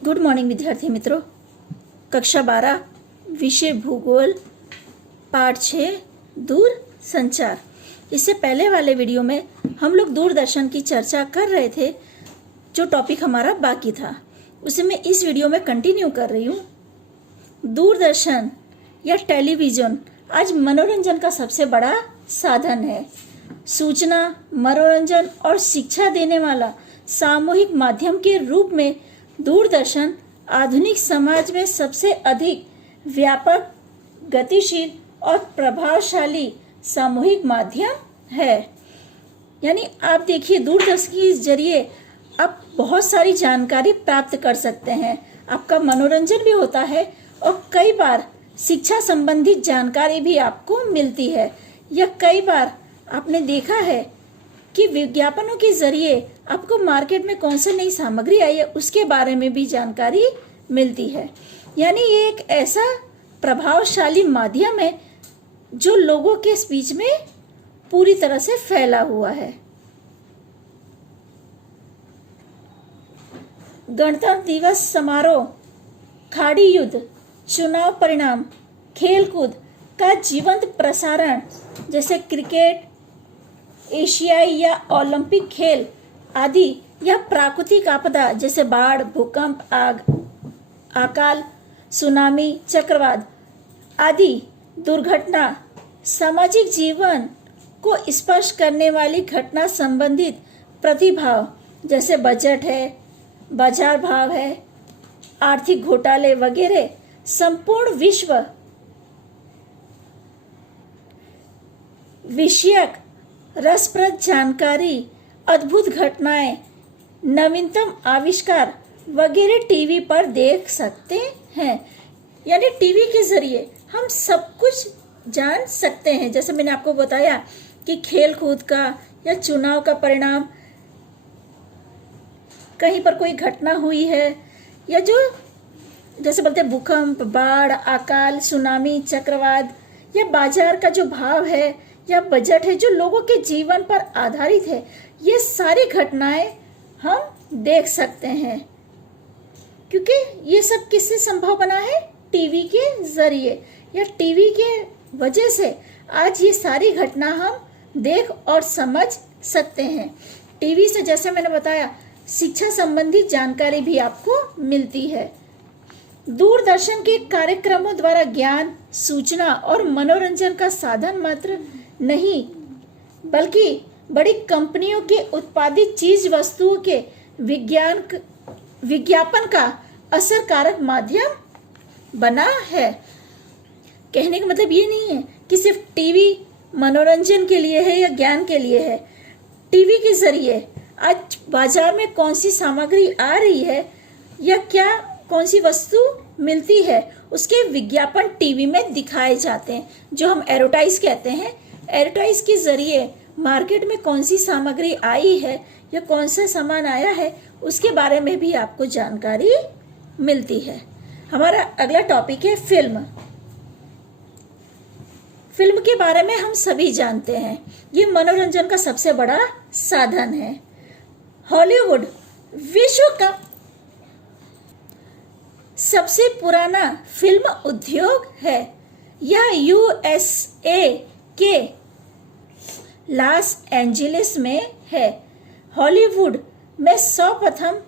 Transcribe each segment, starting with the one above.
Good morning विद्यार्थी मित्रों। कक्षा 12 विषय भूगोल पाठ 6 दूर संचार। इससे पहले वाले वीडियो में हम लोग दूरदर्शन की चर्चा कर रहे थे, जो टॉपिक हमारा बाकी था उसे मैं इस वीडियो में कंटिन्यू कर रही हूँ। दूरदर्शन या टेलीविज़न आज मनोरंजन का सबसे बड़ा साधन है। सूचना, मनोरंजन और शिक्षा देने वाला सामूहिक माध्यम के रूप में दूरदर्शन आधुनिक समाज में सबसे अधिक व्यापक, गतिशील और प्रभावशाली सामूहिक माध्यम है। यानी आप देखिए, दूरदर्शन के जरिए आप बहुत सारी जानकारी प्राप्त कर सकते हैं, आपका मनोरंजन भी होता है और कई बार शिक्षा संबंधित जानकारी भी आपको मिलती है। या कई बार आपने देखा है कि विज्ञापनों के जरिए आपको मार्केट में कौन सी नई सामग्री आई है उसके बारे में भी जानकारी मिलती है। यानी ये एक ऐसा प्रभावशाली माध्यम है जो लोगों के बीच में पूरी तरह से फैला हुआ है। गणतंत्र दिवस समारोह, खाड़ी युद्ध, चुनाव परिणाम, खेलकूद का जीवंत प्रसारण जैसे क्रिकेट, एशियाई या ओलंपिक खेल आदि, या प्राकृतिक आपदा जैसे बाढ़, भूकंप, आग, अकाल, सुनामी, चक्रवात आदि दुर्घटना सामाजिक जीवन को स्पर्श करने वाली घटना संबंधित प्रतिभाव जैसे बजट है, बाजार भाव है, आर्थिक घोटाले वगैरह संपूर्ण विश्व विषयक रसप्रद जानकारी, अद्भुत घटनाएं, नवीनतम आविष्कार वगैरह टीवी पर देख सकते हैं। यानी टीवी के जरिए हम सब कुछ जान सकते हैं। जैसे मैंने आपको बताया कि खेल कूद का या चुनाव का परिणाम, कहीं पर कोई घटना हुई है, या जो जैसे बोलते हैं भूकंप, बाढ़, अकाल, सुनामी, चक्रवात, या बाजार का जो भाव है या बजट है जो लोगों के जीवन पर आधारित है, ये सारी घटनाएं हम देख सकते हैं। क्योंकि ये सब किससे संभव बना है? टीवी के जरिए, या टीवी के वजह से आज ये सारी घटना हम देख और समझ सकते हैं। टीवी से, जैसे मैंने बताया, शिक्षा संबंधी जानकारी भी आपको मिलती है। दूरदर्शन के कार्यक्रमों द्वारा ज्ञान, सूचना और मनोरंजन का साधन मात्र नहीं, बल्कि बड़ी कंपनियों के उत्पादित चीज वस्तुओं के विज्ञापन का असरकारक माध्यम बना है। कहने का मतलब ये नहीं है कि सिर्फ टीवी मनोरंजन के लिए है या ज्ञान के लिए है। टीवी के जरिए आज बाजार में कौन सी सामग्री आ रही है या क्या कौन सी वस्तु मिलती है, उसके विज्ञापन टीवी में दिखाए जाते हैं, जो हम एडवर्टाइज कहते हैं। एडवर्टाइज के जरिए मार्केट में कौन सी सामग्री आई है या कौन सा सामान आया है उसके बारे में भी आपको जानकारी मिलती है। हमारा अगला टॉपिक है फिल्म। फिल्म के बारे में हम सभी जानते हैं, ये मनोरंजन का सबसे बड़ा साधन है। हॉलीवुड विश्व का सबसे पुराना फिल्म उद्योग है। यह यूएसए के लॉस एंजलिस में है। हॉलीवुड में सर्वप्रथम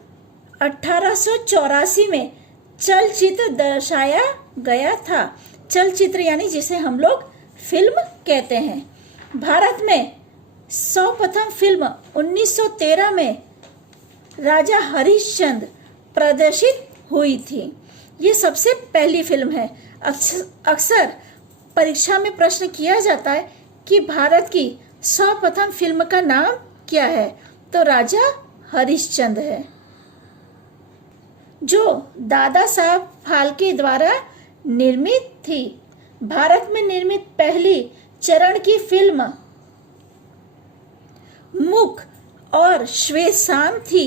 1884 में चलचित्र दर्शाया गया था। चलचित्र यानी जिसे हम लोग फिल्म कहते हैं। भारत में सर्वप्रथम फिल्म 1913 में राजा हरिश्चंद्र प्रदर्शित हुई थी। ये सबसे पहली फिल्म है। अक्सर परीक्षा में प्रश्न किया जाता है कि भारत की सर्वप्रथम फिल्म का नाम क्या है, तो राजा हरिश्चंद्र है, जो दादा साहब फाल्के द्वारा निर्मित थी। भारत में निर्मित पहली चरण की फिल्म मूक और श्वेत शाम थी।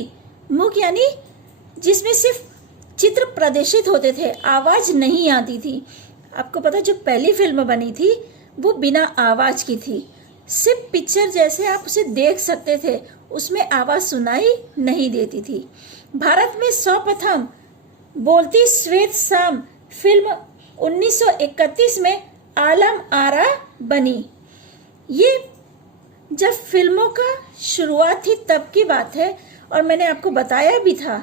मूक यानी जिसमें सिर्फ चित्र प्रदर्शित होते थे, आवाज नहीं आती थी। आपको पता, जो पहली फिल्म बनी थी वो बिना आवाज की थी, सिर्फ पिक्चर जैसे आप उसे देख सकते थे, उसमें आवाज सुनाई नहीं देती थी। भारत में सर्वप्रथम बोलती श्वेत शाम फिल्म 1931 में आलम आरा बनी। ये जब फिल्मों का शुरुआत थी तब की बात है, और मैंने आपको बताया भी था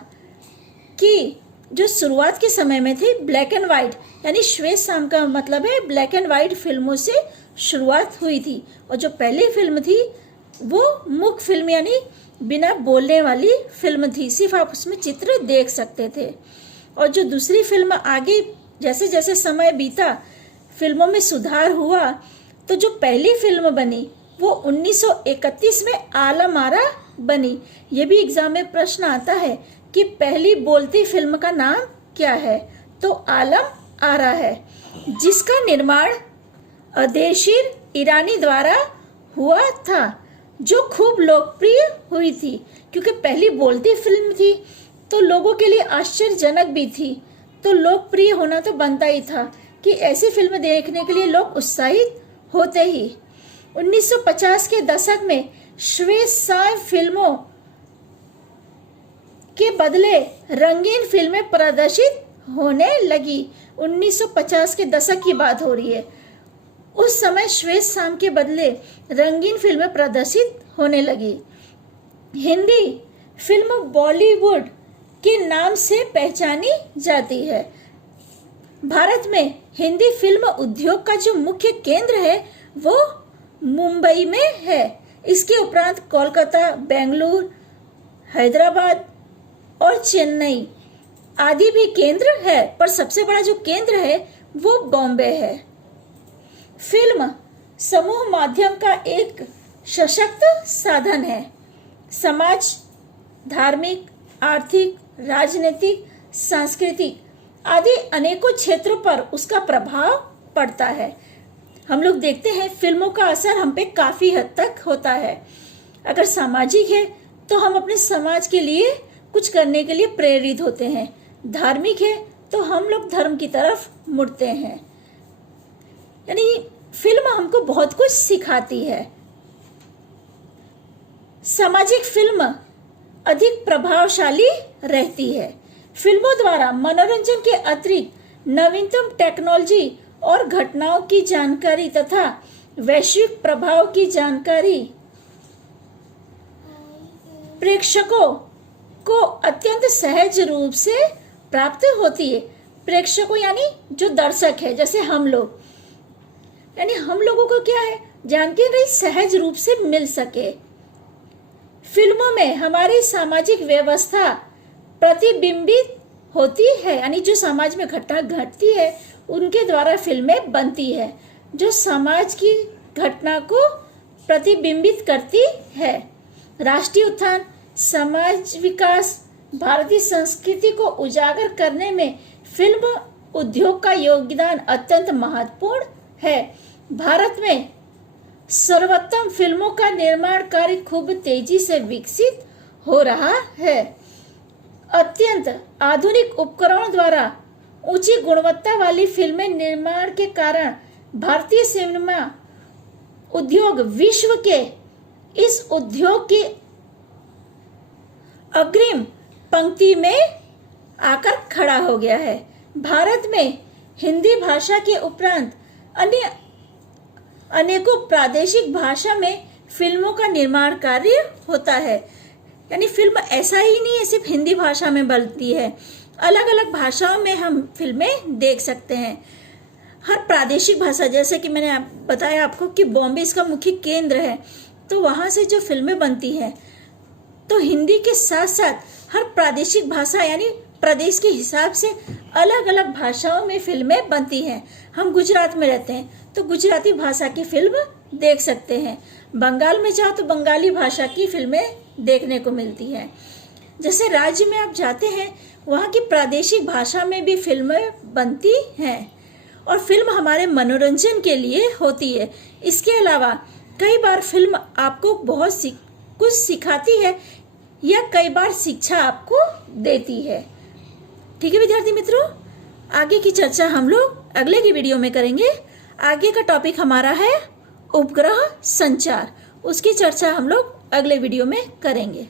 कि जो शुरुआत के समय में थी ब्लैक एंड वाइट, यानी श्वेत शाम का मतलब है ब्लैक एंड वाइट फिल्मों से शुरुआत हुई थी। और जो पहली फिल्म थी वो मूक फिल्म यानी बिना बोलने वाली फिल्म थी, सिर्फ आप उसमें चित्र देख सकते थे। और जो दूसरी फिल्म आगे जैसे जैसे समय बीता फिल्मों में सुधार हुआ, तो जो पहली फिल्म बनी वो 1931 में आलम आरा बनी। ये भी एग्जाम में प्रश्न आता है कि पहली बोलती फिल्म का नाम क्या है, तो आलम आरा है, जिसका निर्माण अदेशिर ईरानी द्वारा हुआ था, जो खूब लोकप्रिय हुई थी। क्योंकि पहली बोलती फिल्म थी तो लोगों के लिए आश्चर्यजनक भी थी, तो लोकप्रिय होना तो बनता ही था कि ऐसी फिल्म देखने के लिए लोग उत्साहित होते ही। 1950 के दशक में श्वेत शाम फिल्मों के बदले रंगीन फिल्में प्रदर्शित होने लगी। 1950 के दशक की बात हो रही है। उस समय श्वेत शाम के बदले रंगीन फिल्में प्रदर्शित होने लगी। हिंदी फिल्म बॉलीवुड के नाम से पहचानी जाती है। भारत में हिंदी फिल्म उद्योग का जो मुख्य केंद्र है वो मुंबई में है। इसके उपरांत कोलकाता, बेंगलुरु, हैदराबाद और चेन्नई आदि भी केंद्र है, पर सबसे बड़ा जो केंद्र है वो बॉम्बे है। फिल्म समूह माध्यम का एक सशक्त साधन है। समाज, धार्मिक, आर्थिक, राजनीतिक, सांस्कृतिक आदि अनेकों क्षेत्रों पर उसका प्रभाव पड़ता है। हम लोग देखते हैं फिल्मों का असर हम पे काफी हद तक होता है। अगर सामाजिक है तो हम अपने समाज के लिए कुछ करने के लिए प्रेरित होते हैं। धार्मिक है तो हम लोग धर्म की तरफ मुड़ते हैं। यानी फिल्म हमको बहुत कुछ सिखाती है। सामाजिक फिल्म अधिक प्रभावशाली रहती है। फिल्मों द्वारा मनोरंजन के अतिरिक्त नवीनतम टेक्नोलॉजी और घटनाओं की जानकारी तथा वैश्विक प्रभाव की जानकारी प्रेक्षकों को अत्यंत सहज रूप से प्राप्त होती है। प्रेक्षकों यानी जो दर्शक है, जैसे हम लोग, यानी हम लोगों को क्या है, जानकारी सहज रूप से मिल सके। फिल्मों में हमारी सामाजिक व्यवस्था प्रतिबिंबित होती है, यानी जो समाज में घटना घटती है उनके द्वारा फिल्में बनती है, जो समाज की घटना को प्रतिबिंबित करती है। राष्ट्रीय उत्थान, समाज विकास, भारतीय संस्कृति को उजागर करने में फिल्म उद्योग का योगदान अत्यंत महत्वपूर्ण है। भारत में सर्वोत्तम फिल्मों का निर्माण कार्य खूब तेजी से विकसित हो रहा है। अत्यंत आधुनिक उपकरणों द्वारा ऊंची गुणवत्ता वाली फिल्में निर्माण के कारण भारतीय सिनेमा उद्योग विश्व के इस उद्योग की अग्रिम पंक्ति में आकर खड़ा हो गया है। भारत में हिंदी भाषा के उपरांत अन्य अनेकों प्रादेशिक भाषा में फिल्मों का निर्माण कार्य होता है। यानी फिल्म ऐसा ही नहीं है सिर्फ हिंदी भाषा में बनती है, अलग अलग भाषाओं में हम फिल्में देख सकते हैं। हर प्रादेशिक भाषा, जैसे कि मैंने बताया आपको कि बॉम्बे इसका मुख्य केंद्र है, तो वहाँ से जो फिल्में बनती हैं, तो हिंदी के साथ साथ हर प्रादेशिक भाषा यानी प्रदेश के हिसाब से अलग अलग भाषाओं में फिल्में बनती हैं। हम गुजरात में रहते हैं तो गुजराती भाषा की फिल्म देख सकते हैं। बंगाल में जाओ तो बंगाली भाषा की फिल्में देखने को मिलती हैं। जैसे राज्य में आप जाते हैं वहाँ की प्रादेशिक भाषा में भी फिल्में बनती हैं, और फिल्म हमारे मनोरंजन के लिए होती है। इसके अलावा कई बार फिल्म आपको बहुत कुछ सिखाती है या कई बार शिक्षा आपको देती है। ठीक है विद्यार्थी मित्रों, आगे की चर्चा हम लोग अगले की वीडियो में करेंगे। आगे का टॉपिक हमारा है उपग्रह संचार, उसकी चर्चा हम लोग अगले वीडियो में करेंगे।